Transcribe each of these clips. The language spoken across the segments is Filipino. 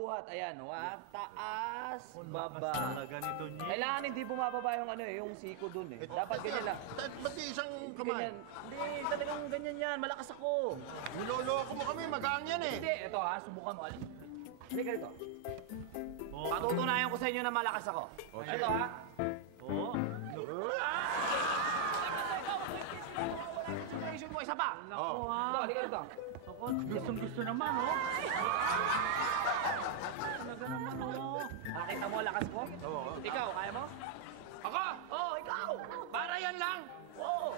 buhat. Ayan, taas, baba. Talaga nito niya. Kailangan hindi bumababa yung yung siko dun eh. Dapat ganyan lang. Ba't isang kamay? Hindi, talagang ganyan yan. Malakas ako. Niloloko mo kami, magaang yan eh. Hindi, ito subukan mo. Halika rito. Patutunayan ko sa inyo na malakas ako. Ito Oo. Situation mo, isa pa. Naku Ito, halika rito. Ako, gustong-gusto naman, Talaga naman, Nakita mo lakas ko? Oo. Ikaw, kaya mo? Ako? Oo, ikaw. Para yan lang. Oo.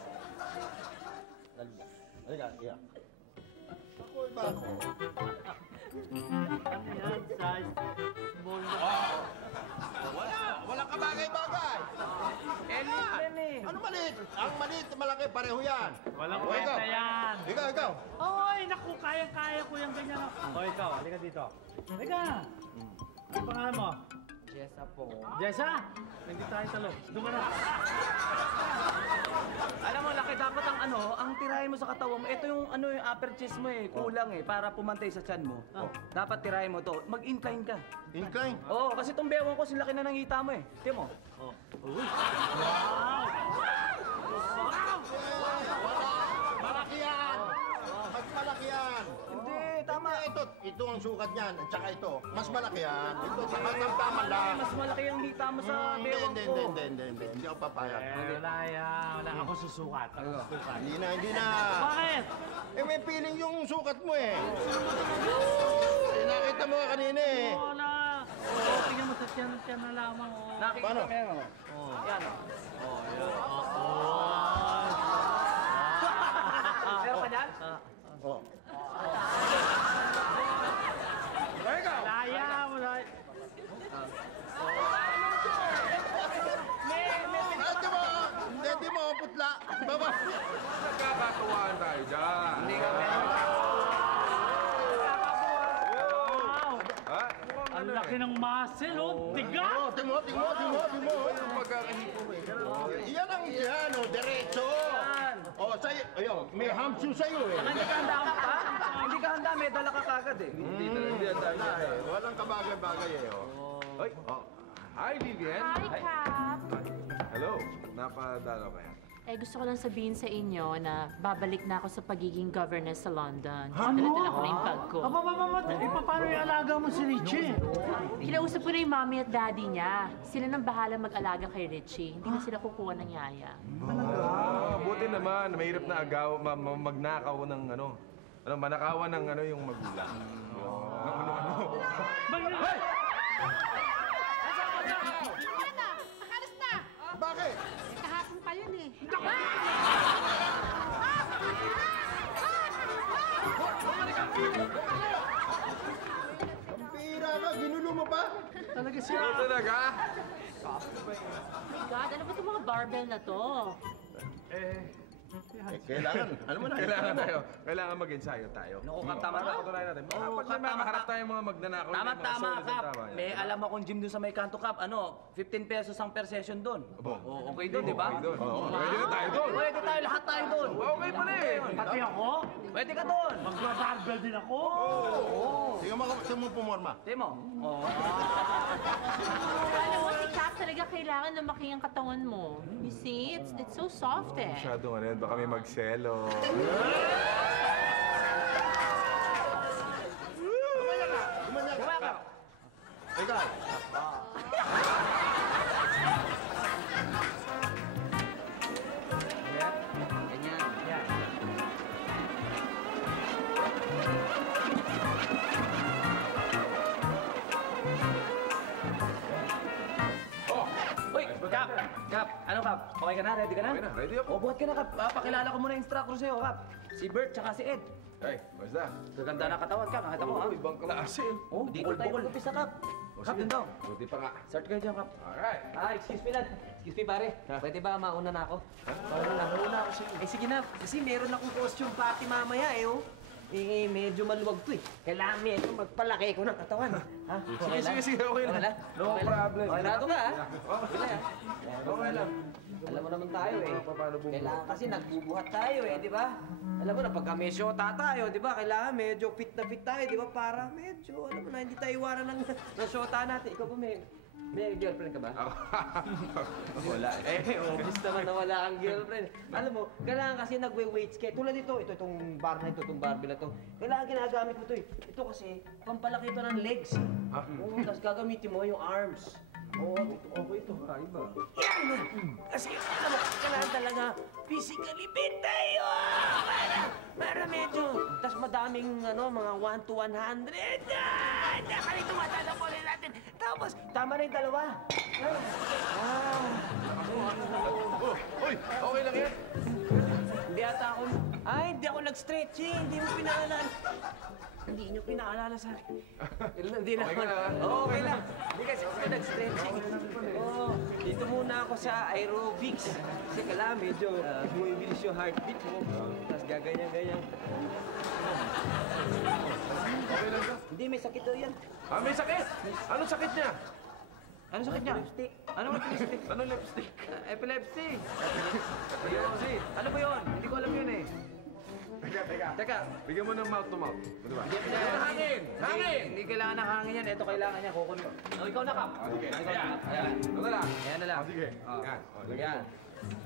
Halika, iya. Ako, iba ako. Ano yan, size? Small na. Walang kabagay-bagay. Yan eh. Ano maliit? Ang maliit, malaki, pareho yan. Walang kwenta yan. Ikaw. Oy, naku, kaya ko yung ganyan. O, ikaw, halika dito. Halika. Ano pangalan mo? Jessa po. Jessa? Hindi tayo talo. Doon ka na. Alam mo, laki dapat ang tirahin mo sa katawan mo. Ito yung yung upper chest mo kulang para pumantay sa tiyan mo. Dapat tirahin mo to. Mag-incline ka. Incline? Oo, kasi itong bewang ko, sinlaki na ng hita mo Tiyan mo. Uy. Malaki yan! Mas malaki yan! Hindi, tama. Ito ang sukat niyan, at saka ito. Mas malaki yan. Ito, tama lang. Mas malaki yung hita mo sa bewang ko. Hindi ako papayag. Wala yan. Wala ako susukat. Hindi na. Bakit? May feeling yung sukat mo Nakita mo kanina Wala. Tingnan mo sa tiyan na lamang. Nakikita Paano? mo yan Yan Meron pa dyan? Wala. Hindi mo, putla. Baba. Nagkakatuwaan tayo dyan. Hindi ka meron. Ha? Ang laki ng muscle, Tiga! Timo. Yung pagkakahipo mo Iyan ang diretso. Sa'yo, ayun, may hamsu sa'yo Hindi ka handa pa? Hindi ka handa, may dala ka kagad Hindi handa na Walang kabagay-bagay Ay, hi Vivian. Hi, Cap! Hello, napadalo ka yan. Gusto ko lang sabihin sa inyo na babalik na ako sa pagiging governess sa London. Dala-dala ko na yung bag ko. Paano yung alaga mo si Richie? Kinausap ko na yung mommy at daddy niya. Sila nang bahala mag-alaga kay Richie. Hindi na sila kukuha ng yaya. Buti naman, mahirap na magnakaw ng manakawan ng yung magulang. Hey! Nakalis na! Bakit? Kahapon pa yun eh. Ang pira ka, ginulo mo pa? Talaga siya. Talaga? God, ano ba itong mga barbell na to? Kailangan, Kailangan mag-ensayo tayo. Naku, Kap, tama na. Patunayan natin. Oo, Kapag Kap, may maharap tayong mga magnanakaw. Tama, Kap. May alam akong gym doon sa may kanto, Kap. 15 pesos ang per session doon. Okay doon, di ba? Pwede na tayo doon. Pwede tayo, lahat tayo doon. Okay pala Pati ako? Pwede ka doon. Magbabarbell din ako? Tingnan mo pumorma. Timo. Alam mo, si Cap talaga kailangan lumaki ang katawan mo. You see? It's so soft Masyadong baka may magselo. Kumaya ka. Ikaw. Ganyan. Uy, Kap! Ano, Kap? Okay ka na? Ready ka na? Okay na, ready ako. Buhat ka na, Kap. Pakilala ko muna yung instructor sa'yo, Kap. Si Bert, tsaka si Ed. Ay, basta. Gaganda na katawan, Kap. Nakita mo, ha? Ibang klase. Dito tayo mag-upisa, Kap. Kap, din daw. Buti pa nga. Start kayo dyan, Kap. Alright. Excuse me, lad. Excuse me, pare. Pwede ba mauna na ako? Mauna ako sa'yo. Sige na, kasi meron akong costume party mamaya medyo maluwag to Kailangan medyo magpalaki ko ng katawan. Ha? Sige, okay lang. No problem. Sigurado ka, ha? Okay lang. Alam mo naman tayo eh. Paano bumuhat? Kailangan kasi nagbubuhat tayo eh, di ba? Alam mo na, pagka may shota tayo, di ba? Kailangan medyo fit na fit tayo, di ba? Para medyo, alam mo na, hindi tayo iwanan ng shota natin. Ikaw ba may girlfriend ka ba? Wala. Obvious naman na wala kang girlfriend. Alam mo, kailangan kasi nagwe-weights ka. Tulad ito, itong bar na ito, itong barbell na ito. Kailangan ginagamit mo ito eh. Ito kasi, pampalaki ito ng legs eh. Oo, tapos gagamitin mo yung arms. Oo, okay ito. Iba. Yan! Kasi, alam mo, kailangan talaga physically fit tayo! Para medyo, tapos madaming, mga 1 to 100. Nakalito matala po rin natin. Tapos, tama na yung dalawa. Uy, okay lang yan. Hindi ako nag-stretching. Hindi mo pinaalala. Hindi nyo pinaalala sa akin. Hindi na. Okay ka lang, ha? Oo, okay lang. Hindi kasi ako nag-stretching. Oo. Dito muna ako sa aerobics. Kasi kailangan medyo bumibilis yung heartbeat mo. Tapos gaganyan-ganyan. Okay lang ka? Hindi, may sakit daw yan. May sakit! Anong sakit niya? Ano sakit niya? Lipstick. Anong lipstick? Anong lipstick? Epilepsy. Epilepsy. Ano ba yun? Hindi ko alam yun eh. Teka. Bigyan mo ng mouth to mouth. Di ba? Hangin! Hangin! Hindi kailangan ng hangin yan. Ito kailangan niya. Kukunin ko. Ikaw na, Kap. Sige. Ayan. Ito na lang. Ayan na lang. Sige. Oh. Yan. Lagyan Yan. mo.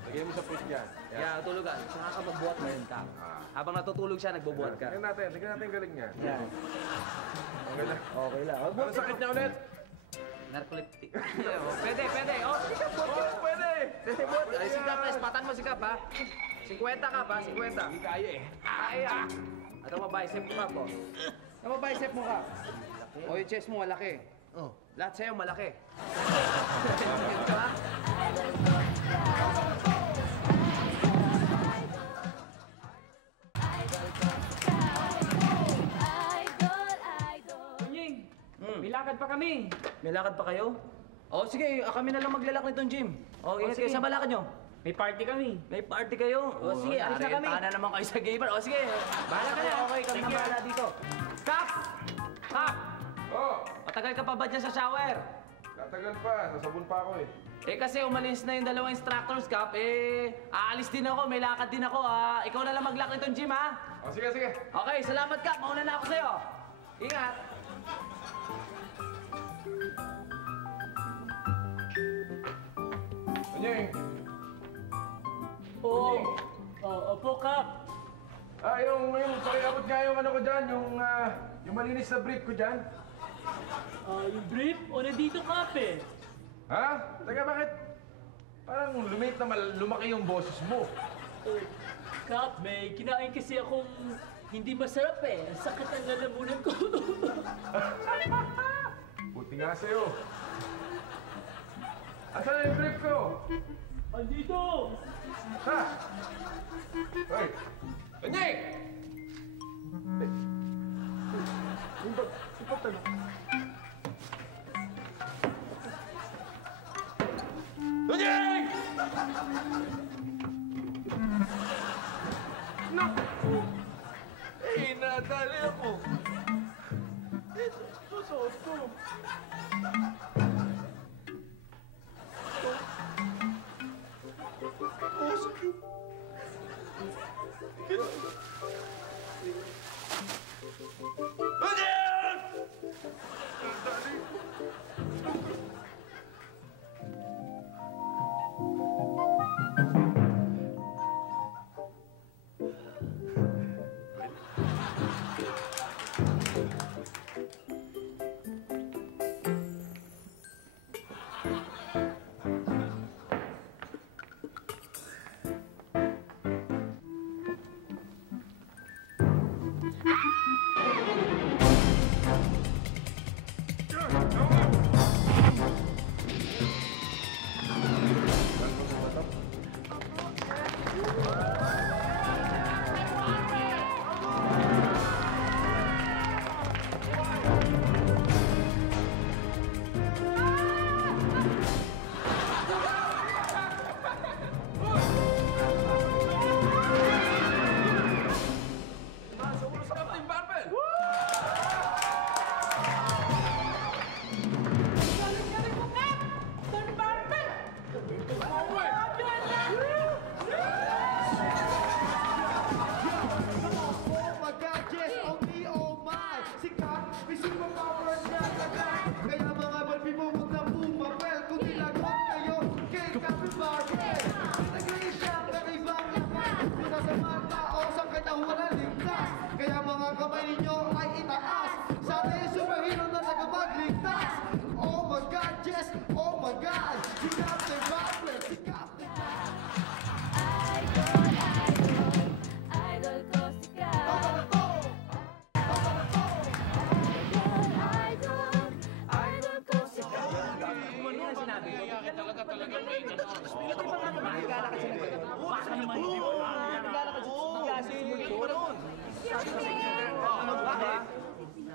Lagyan mo sa puwit yan. Yan, tulugan. Saka ka magbuhat ngayon, Kap. Habang natutulog siya, nagbubuhat ka. Tingnan natin. Tingnan natin yung galing niya. Yan. Okay lang. Okay lang. Anong sakit niya ulit? Narcoleptic. Pwede, pwede. Oh, sige, buhat. Oh, pwede! Pwede, buhat. Ay, sikap, ispatan mo sikap, ha? 50 ka ba? 50. Hindi kaya eh. Kaya. Ito mo, bicep mo, Kap, oh. Ito mo, bicep mo, Kap. O, yung chest mo, malaki. Oh. Lahat sa'yo, malaki. Ito, ha? Kunying, may lakad pa kami. May lakad pa kayo? O, sige, kami na lang maglalak nitong gym. O, ingat kayo sa balakad nyo. May party kami. May party kayo? O, sige, alis na kami. na naman kayo sa gamer. O, sige. Bahala kayo. Okay, kami na bahala dito. Kap! Kap! Oh! Matagal ka pa ba dyan sa shower? Tatagal pa. Sasabon pa ako eh. Eh kasi umalis na yung dalawang instructors, Kap. Aalis din ako. May lakad din ako. Ikaw na lang maglak nitong gym, ha? Oh, sige, sige. Okay, salamat, Kap. Mauna na ako sa'yo. Ingat. Kunyeng! Opo, Kap. Yung pakiabot nga yung ano ko dyan, yung malinis na brief ko dyan. Yung brief, o nandito, Kap eh. Ha? Teka, bakit? Parang lumit na lumaki yung boses mo. Kap, may kinain kasi akong hindi masarap eh. Ang sakit ang lalamunan ko. Buti nga sa'yo. Asan na yung brief ko? Andito! Ha? Hoy! Kunyeng! Kunyeng! Naku! Nadali ako. Susuot ko.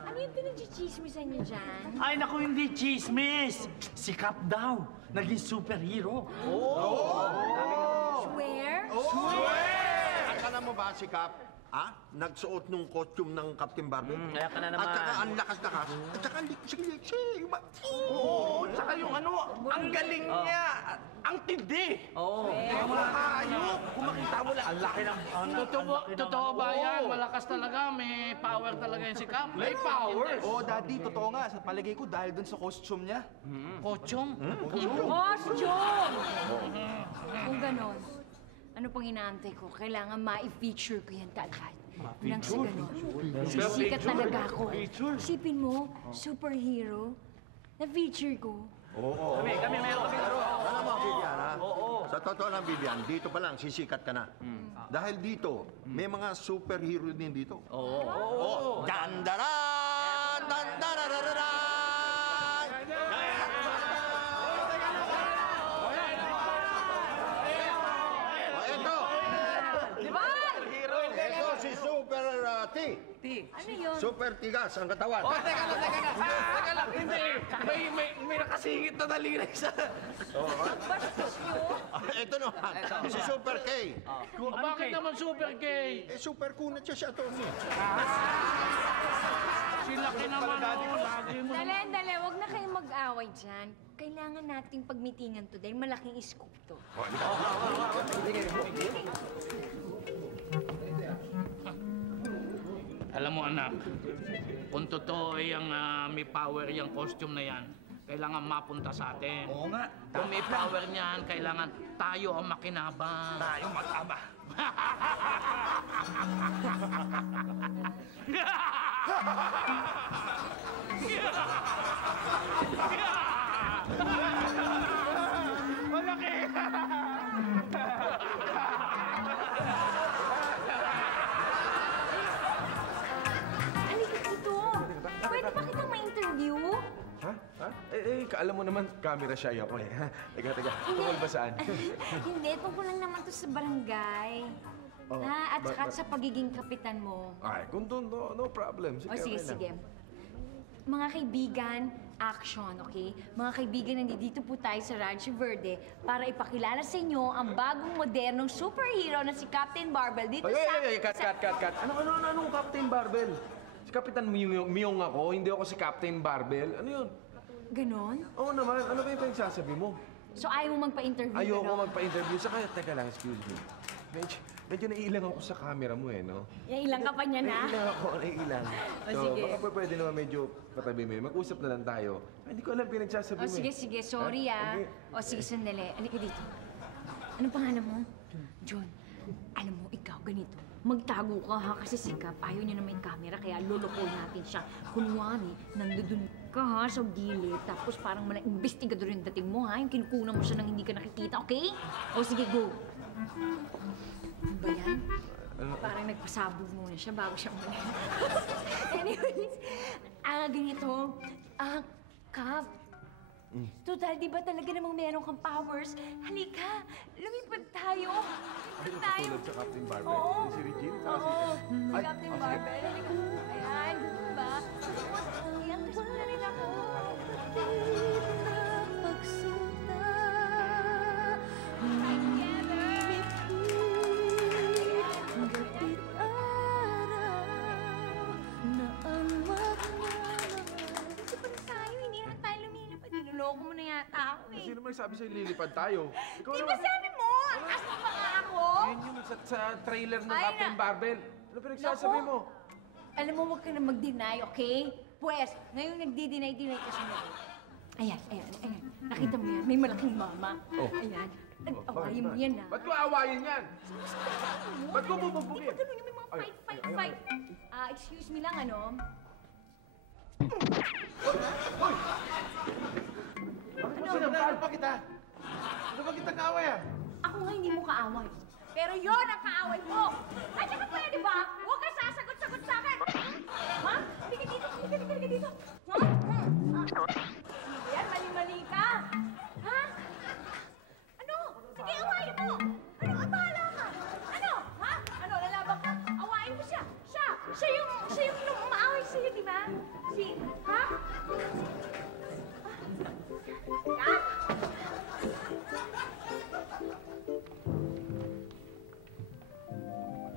Ano yung pinag-chismisan niyo dyan? Ay, naku, hindi chismis. Si Cap daw, naging superhero. Swear? Akala mo ba si Cap? Nagsuot nung costume ng Captain Barbie? Kaya ka na naman. At saka ang lakas-lakas. At saka ang liksi-liksi. Oo, tsaka yung ano, ang galing niya. Ang tindi. Oo. Ayok, kung makita mo lang. Ang laki ng... Totoo ba yan? Malakas talaga. May power talaga yan si Cap. May power. Oo, Daddy, totoo nga. Sa palagay ko, dahil dun sa costume niya. Kochong? Costume! Kung ganon, ano pang inaantay ko? Kailangan ma-feature ko yan kaagad. Nang sa ganon, sisikat talaga ako. Isipin mo, superhero, na-feature ko. Kami meron kami laro. Alam mo, Vivian, ha? Sa totoo lang, Vivian, dito pa lang, sisikat ka na. Dahil dito, may mga superhero din dito. Oo. Dandaran! Dandararararan! Ito! Ito si Super T. Ano yun? Super tigas ang katawan. Teka lang, hindi. May nakasingit na daliri sa... Bastos nyo? Ito naman, si Super K. Bakit naman Super K? Super kunat siya si Atty. Si Laki naman. Lagi mo. Dali, wag na kayong mag-away dyan. Kailangan nating pagmitingan to dahil malaking scoop to. Alam mo anak, kung totoo yung may power yung costume na yan, kailangan mapunta sa atin. Oo nga. Kung may power niyan, kailangan tayo ang makinabang. Tayo mag-ama. Halika dito! Pwede ba kitang ma-interview? Ha? Alam mo naman, camera shy ako eh. Teka. Tungkol ba saan? Hindi, tungkol lang naman to sa barangay. At saka sa pagiging kapitan mo. Ay, kung doon, no problem. O sige, okay lang. sige. Mga kaibigan, action, okay? Mga kaibigan, nandito po tayo sa Rancho Verde para ipakilala sa inyo ang bagong modernong superhero na si Captain Barbell dito sa... Cut. Anong Captain Barbell? Si Kapitan Miyong ako, hindi ako si Captain Barbell. Ano yun? Ganon? Oo naman, ano ba yung pinagsasabi mo? So ayaw mo magpa-interview, Ayoko ganon? magpa-interview. Saka, teka lang, excuse me. Medyo naiilang ako sa camera mo eh, no? Ilang ka pa niya na? Naiilang. sige. Baka pwede naman medyo patabi mo. Mag-usap na lang tayo. Hindi ko alam pinagsasabi mo eh. Sige, sorry Okay. O sige, sandali. Halika dito. Anong pangalan mo? John. Alam mo, ikaw, ganito. Magtago ka ha, kasi si Cap, ayaw niya na may camera, kaya luloko natin siya. Kunwari, nandun ka ha, sa gilid, tapos parang investigador yung dating mo ha, yung kinukunan mo siya nang hindi ka nakikita, okay? O sige, go. Ano ba yan? Parang nagpasabog muna siya bago siya umalis. Anyways, ganito, Cap, total, di ba talaga namang meron kang powers? Halika, lumipad tayo. Tulad sa Captain Barbell. Oo. Si Regine, Oo, Ay, Captain sige. Barbell. Halika. Ayan, diba? Ayan, gusto mo na rin ako. Niloloko mo na yata ako eh. Sino man sabi sa'yo lilipad tayo? Ikaw Di ba naman. sabi mo? Asa pa nga ako? Yun yung sa trailer ng Ay, Captain na- Barbell. Ano pinagsasabi Naku. mo? Alam mo, huwag ka na mag-deny, okay? Pues, ngayong nagdi-deny ka sumunod. Ayan. Nakita mo yan? May malaking mama. Oh. Ayan. Awayin mo yan, ha? Ba't ko aawayin yan? Ba't ko Di bububugin? ba ganun yung may mga fight? Excuse me lang, ano? Ano pa kita? Ano ba kita kaaway ah? Ako nga hindi mo kaaway. Pero yon ang kaaway mo! At saka pwede ba? Huwag ka sasagot-sagot sa akin! Ha? Halika dito! Halika dito! Ha? Yan, mali-mali ka! Ha? Ano? Sige, awayin mo! Ano? Ang bahala ka! Ano? Ha? Ano? Lalaban ka? Awayin mo siya! Siya! Siya yung umaaway sa'yo, di ba? Si, ha? Kap?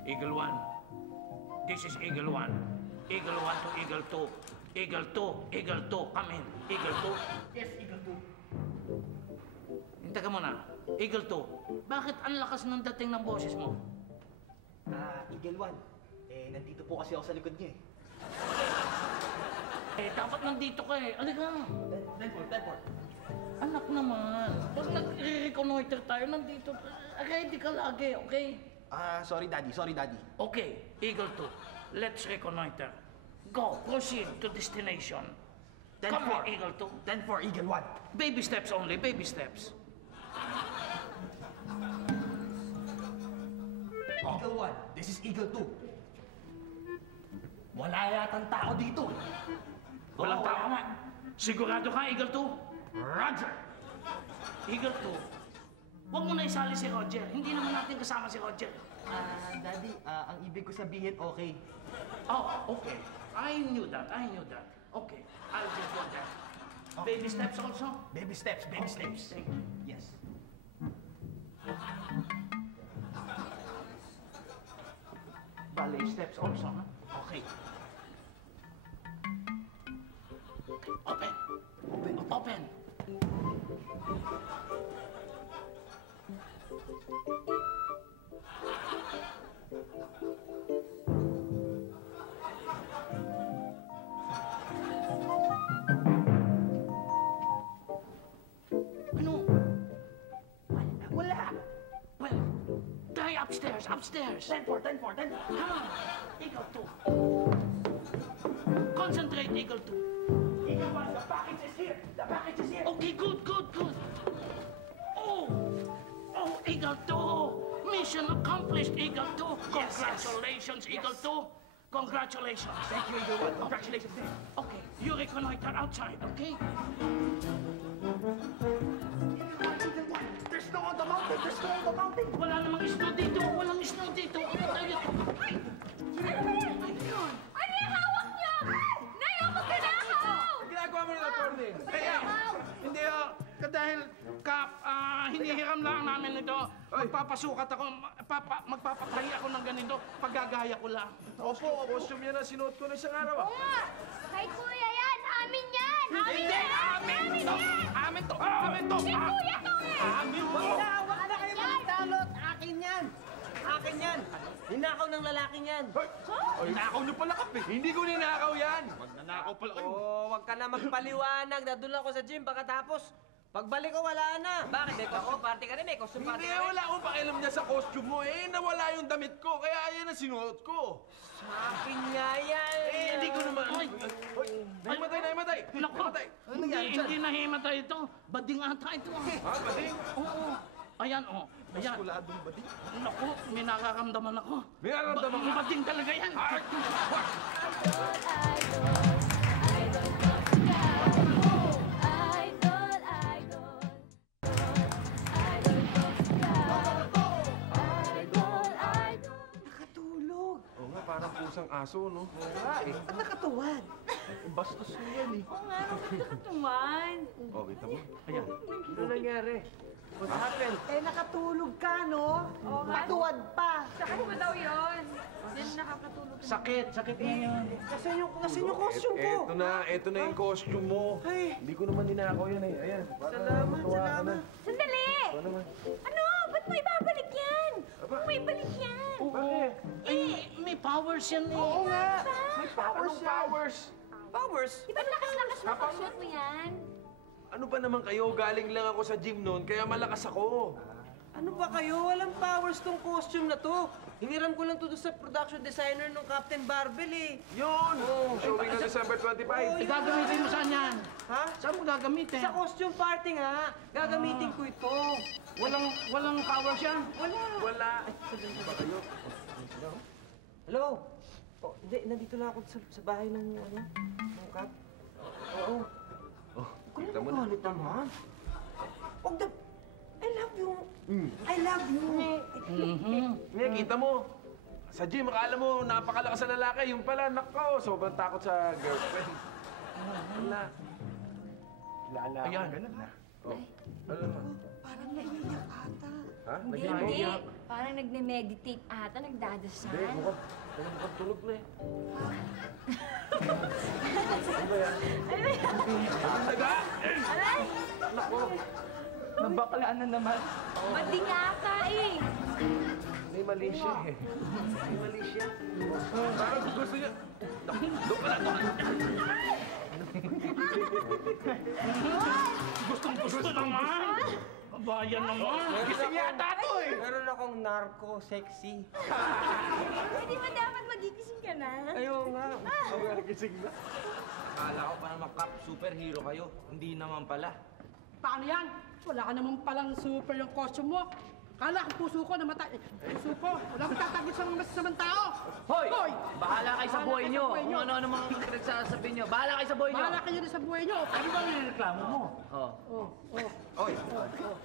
Eagle 1. This is Eagle 1. Eagle 1 to Eagle 2. Eagle 2, Eagle 2, come in. Eagle 2. Yes, Eagle 2. Hinta ka muna. Eagle 2, bakit ang lakas ng dating ng boses mo? Eagle 1. Nandito po kasi ako sa likod niya Dapat nandito ka eh. Alika. 10-4. Anak naman. Pag nag-reconnoiter tayo, nandito. Ready ka lagi, okay? Sorry, Daddy. Okay, Eagle 2. Let's reconnoiter. Go, proceed to destination. Come on, Eagle 2. 10-4, Eagle 1. Baby steps only, baby steps. Eagle 1, this is Eagle 2. Wala yatang tao dito. Walang tao nga. Sigurado ka, Eagle 2? Roger! Eagle 2, huwag mo na isali si Roger. Hindi naman natin kasama si Roger. Daddy, ang ibig ko sabihin, okay. Oh, okay. I knew that. Okay, I'll just go there. Baby steps also? Baby steps. Thank you. Yes. Ballet steps also, huh? Okay. Open. Ano? Wala. Well, try upstairs. 10-4. Come on, Eagle 2. Concentrate, Eagle 2. Eagle 1, the package is here. Okay, good. Oh, Eagle 2. Mission accomplished, Eagle 2. Congratulations, Eagle 2. Congratulations. Thank you, Eagle 1. Congratulations. Okay, you reconnoiter outside, okay? There's no on the mountain. Wala namang snow dito. Walang snow dito. Ano tayo? Ay! Ano yung hawak niyo? Nayo, magnanakaw! Ginagawa mo na, Tony. Kaya, hindi dahil hinihiram lang namin ito. Magpapasukat ako, magpapatahi ako ng ganito. Paggagaya ko lang. Opo, costume yan na sinuot ko na isang araw. Oo nga! Kay kuya yan! Amin yan! Hindi! Amin to! Amin to! Si kuya to eh! Amin to! Wag na kayo magtalot. Akin yan. Ninakaw ng lalaking yan. Ay, nakaw niyo pala kape. Hindi ko ninakaw yan. Magnanakaw pala kayo. Wag ka na magpaliwanag. Nadun ako sa gym pagkatapos. Pagbalik ko, wala na. Bakit? May costume party ka rin? May costume party Hindi, ka rin? wala akong pakialam niya sa costume mo. Nawala yung damit ko. Kaya ayan ang sinuot ko. Akin nga yan. Hindi ko naman. Ay, nahimatay. Naku, hindi nahimatay ito. Bading ata ito. Ha, bading? Oo. Ayan. Maskuladong bading. Naku, may nakakamdaman ako. May nararamdaman ka? Bading talaga yan. Nakatulog. Oo nga, parang pusang aso, no? Oo nga eh. Ba't nakatuwad? Bastos mo yan eh. Oo nga, nakatuman. Oh, kita mo? Ayan. Ano nangyari? What happened? Nakatulog ka, no? Matuwad pa. Sakit mo daw yun. Yan nakakatulog. Sakit niya yun. Kasi yung costume ko. Eto na yung costume mo. Ay. Hindi ko naman ninakaw yan eh. Ayan. Salamat. Sandali! Ano? Ba't mo ibabalik yan? May balik yan. Bakit? May powers yan eh. Oo nga. May Anong powers yan. powers? Powers? Di ba lakas-lakas mo pag-shoot mo yan? Ano ba naman kayo? Galing lang ako sa gym noon, kaya malakas ako. Ano ba kayo? Walang powers tong costume na to. Hiniram ko lang to doon sa production designer ng Captain Barbell eh. Yun! Showing na December 25. Gagamitin mo saan yan? Ha? Saan mo gagamitin? Sa costume party nga. Gagamitin ko ito. Walang powers yan? Wala. Hello? Oh, hindi, nandito lang ako sa bahay ng Cap. Oo. Kita mo na. Galit naman. Huwag na... I love you. I love you. Ngayon, kita mo. Sa gym, akala mo napakalakas sa lalaki. Yung pala, nako, sobrang takot sa girlfriend. Wala. Lala. Ayan. Ganun na. Oh. Ano naman? Parang naiiyak ata. Ha? Hindi. Parang nagme-meditate ata, nagdadasal. Hindi, mukhang tulog na eh. Aray! Nako. Nabaklaan na naman. Madi nga ka eh. May mali siya eh. May mali siya. Parang gusto niya. Doon ka lang. Gusto naman. Kabayan naman. Gising yata to eh. Meron akong narco-sexy. Hindi ba dapat magigising ka na? Ayaw nga. Gising na. Akala ko pa naman, Kap, superhero kayo. Hindi naman pala. Paano yan? Wala ka naman palang super yung costume mo. Kala ang puso ko namatay. Puso ko, wala akong tatagis ng masasamang tao. Hoy! Bahala kayo sa buhay nyo. kayo sa buhay nyo. Kung ano-ano mga pinagsasabi nyo. Bahala kayo sa buhay nyo. Bahala kayo na sa buhay nyo. Ano ba nireklamo mo? Oh. Oy,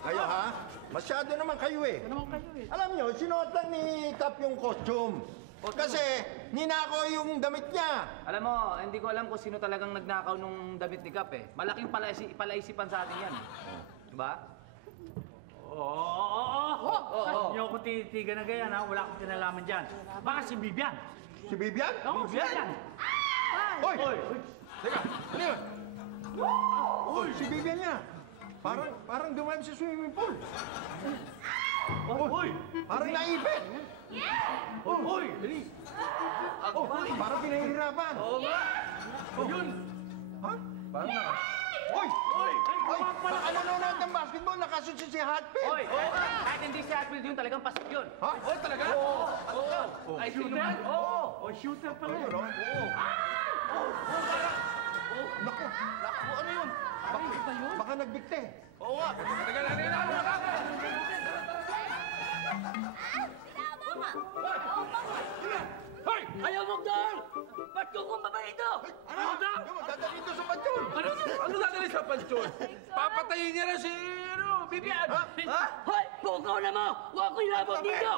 kayo ha? Masyado naman kayo eh. Ano naman kayo eh? Alam nyo, sinuot lang ni Kap yung costume. Kasi ninako yung damit niya. Alam mo, hindi ko alam kung sino talagang nagnakaw nung damit ni Kap eh. Malaking palaisipan sa atin yan. Diba? Oo. Hindi ako titigan na ganyan, ha? Wala akong kinalaman dyan. Baka si Bibian. Si Bibian? Oo, Bibian. Hoy! Teka, ano yun? Hoy, si Bibian niya. Parang dumayam sa swimming pool. Hoy! Parang naipit. Hoy! Dali! Parang pinahihirapan. Oo nga. Yun. Ha? Parang naka... Hoy! Baka nanonood ng basketball, nakasunod si Hatfield. Hoy! Kahit hindi si Hatfield yun, talagang pasok yun. Ha? Oh, talaga? Oo. Ay, sino man? Oo. O, shooter pala. Oo. Naku, ano yun? Baka nagbigte. Oo nga. Tagal na rin ako. Hoy! Ayaw mo doon! Ba't ko kumabay ito? Ano? Dadalhin to sa pansyon. Ano dadali sa pansyon? Papatayin niya na si, Bibian. Ha? Hoy! Pukaw na mo! Huwag ko ilabot dito!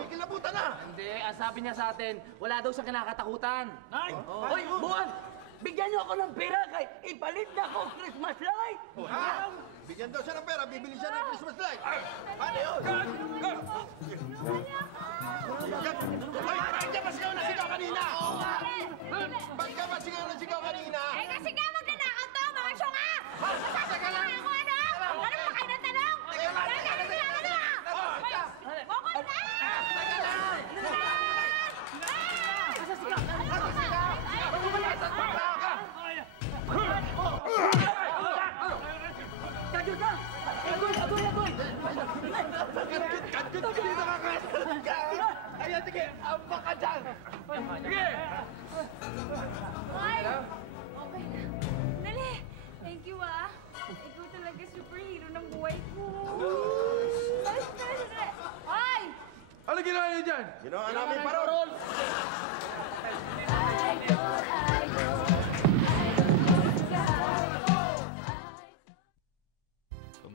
Kinikilabutan na. Hindi, ang sabi niya sa atin, wala daw siyang kinakatakutan. Ay! Hoy! Buwan! Bigyan niyo ako ng pera kay ipalit na ako Christmas light! Ha? Bigyan daw siya ng pera, bibili siya ng Christmas light. Ano yun? Hoy, bakit ka ba sigaw na sigaw kanina? Bakit ka ba sigaw na sigaw kanina? Eh kasi nga magnanakaw to, mga syunga! Masasabi mo ako ano? Ano ba kayo ng tanong? Teka lang! Bukod na! Agoy! Kadkut ka dito kakasalat ka. Ayan, sige. Amba ka dyan. Sige. Ay! Okay na. Dali! Thank you ah. Ikaw talaga superhero ng buhay ko. Dali! Ay! Ano ginawa niyo dyan? Ginawa namin parol.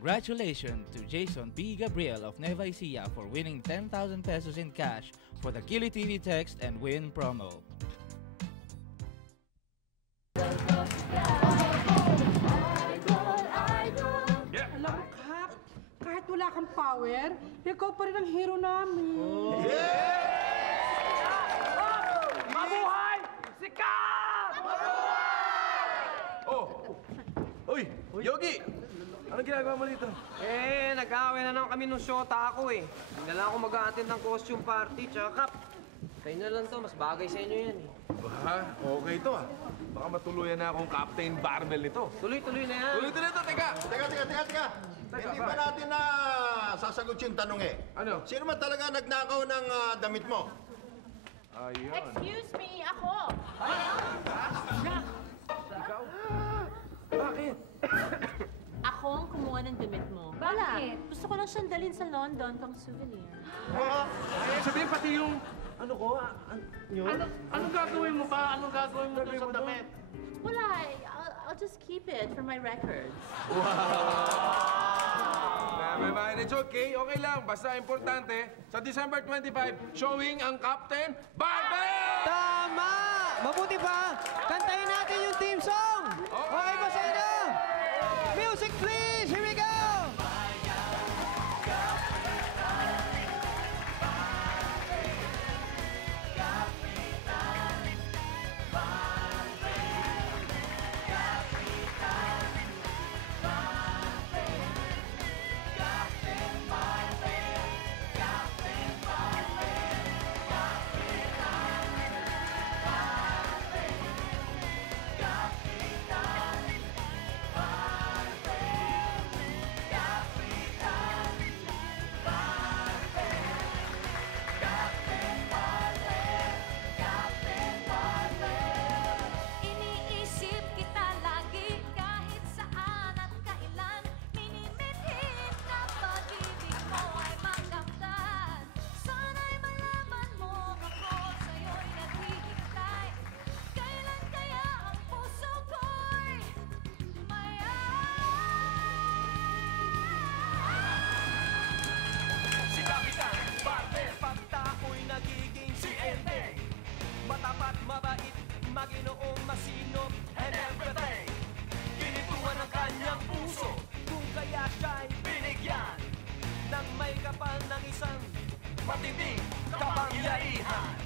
Congratulations to Jason P. Gabriel of Nueva Ecija for winning 10,000 pesos in cash for the Kili TV Text and Win promo. Alam mo, Kap, kahit wala kang power, ikaw pa rin ang hero namin. Mabuhay! Si Kap! Uy, Yogi! Anong ginagawa mo dito? Eh, nag-aaway na naman kami nung shota ako eh. Hindi na lang ako mag-a-attend ng costume party, tsaka Kap. Kayo na lang to, mas bagay sa inyo yan eh. Okay to ah. Baka matuluyan na akong Captain Barbell nito. Tuloy-tuloy na yan. Tuloy-tuloy na, teka! Teka. Hindi pa natin na sasagot yung tanong eh. Ano? Sino man talaga nagnakaw ng damit mo? Ayun. Excuse me, ako. Bakit? Ako ang kumuha ng damit mo. Bakit? Gusto ko lang siyang dalhin sa London pang souvenir. Sabihin pati yung... Ano ko? Anong gagawin mo ba? Anong gagawin mo doon sa damit? Wala, I'll just keep it for my records. may mileage. Okay, okay lang. Basta importante, sa December 25, showing ang Captain Barbie! Tama! Mabuti pa, kantahin natin yung team song! Okay ba sa inyo? Music please! Here we go! Iniisip kita lagi kahit saan at kailan. Minimithim na pag-ibig mo ay makamtan. Sana'y malaman mo ako sa'yo'y naghihintay. Kailan kaya ang puso ko'y Si Kapitan Barbie, pag tako'y nagiging si Ente. Matapat, mabait, maginoong, masinop, and everything. Kinituan ang kanyang puso, kung kaya siya'y binigyan ng may kapal ng isang matinding kapangyarihan.